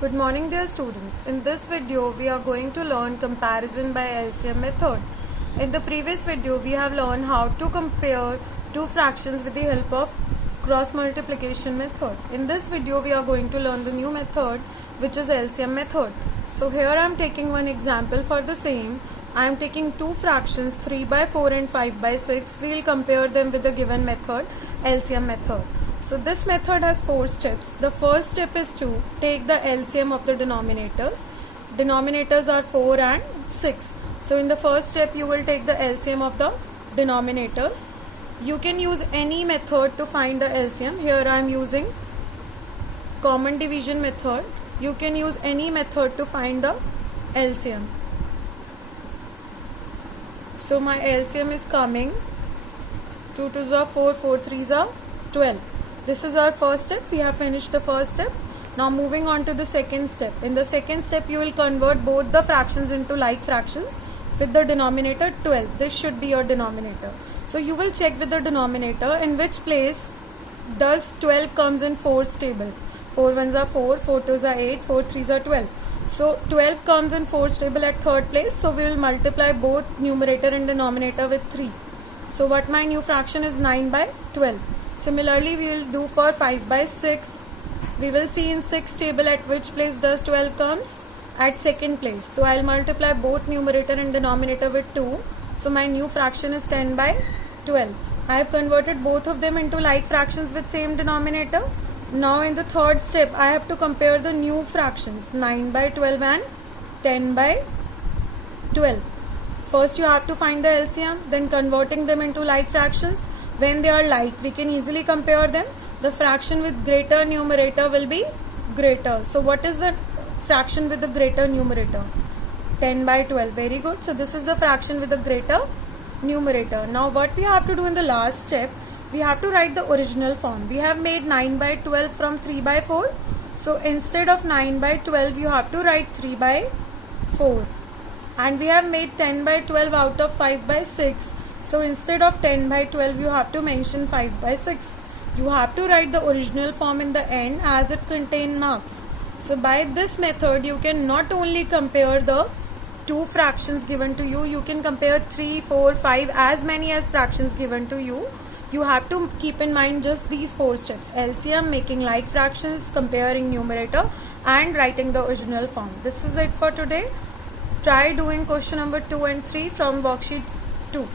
Good morning dear students. In this video we are going to learn comparison by LCM method. In the previous video we have learned how to compare two fractions with the help of cross multiplication method. In this video we are going to learn the new method which is LCM method. So here I am taking one example for the same. I am taking two fractions 3/4 and 5/6. We will compare them with the given method LCM method. So this method has 4 steps. The first step is to take the LCM of the denominators. Denominators are 4 and 6. So in the first step you will take the LCM of the denominators. You can use any method to find the LCM. Here I am using common division method. You can use any method to find the LCM. So my LCM is coming 2 2s are 4, 4 3s are 12. This is our first step. We have finished the first step. Now moving on to the second step. In the second step you will convert both the fractions into like fractions with the denominator 12. This should be your denominator. So you will check with the denominator in which place does 12 comes in 4's table. 4 1s are 4, 4 2s are 8, 4 3s are 12. So 12 comes in 4's table at third place. So we will multiply both numerator and denominator with 3. So what my new fraction is 9/12. Similarly, we will do for 5/6. We will see in 6 table at which place does 12 comes? At second place. So I'll multiply both numerator and denominator with 2. So my new fraction is 10/12. I have converted both of them into like fractions with same denominator. Now in the third step, I have to compare the new fractions 9/12 and 10/12. First you have to find the LCM, then converting them into like fractions. When they are like, we can easily compare them. The fraction with greater numerator will be greater. So what is the fraction with the greater numerator? 10/12. Very good. So this is the fraction with the greater numerator. Now what we have to do in the last step, we have to write the original form. We have made 9/12 from 3/4. So instead of 9/12, you have to write 3/4. And we have made 10/12 out of 5/6. So instead of 10/12, you have to mention 5/6. You have to write the original form in the end as it contains marks. So by this method, you can not only compare the two fractions given to you, you can compare 3, 4, 5, as many as fractions given to you. You have to keep in mind just these 4 steps: LCM, making like fractions, comparing numerator, and writing the original form. This is it for today. Try doing question number 2 and 3 from worksheet 2.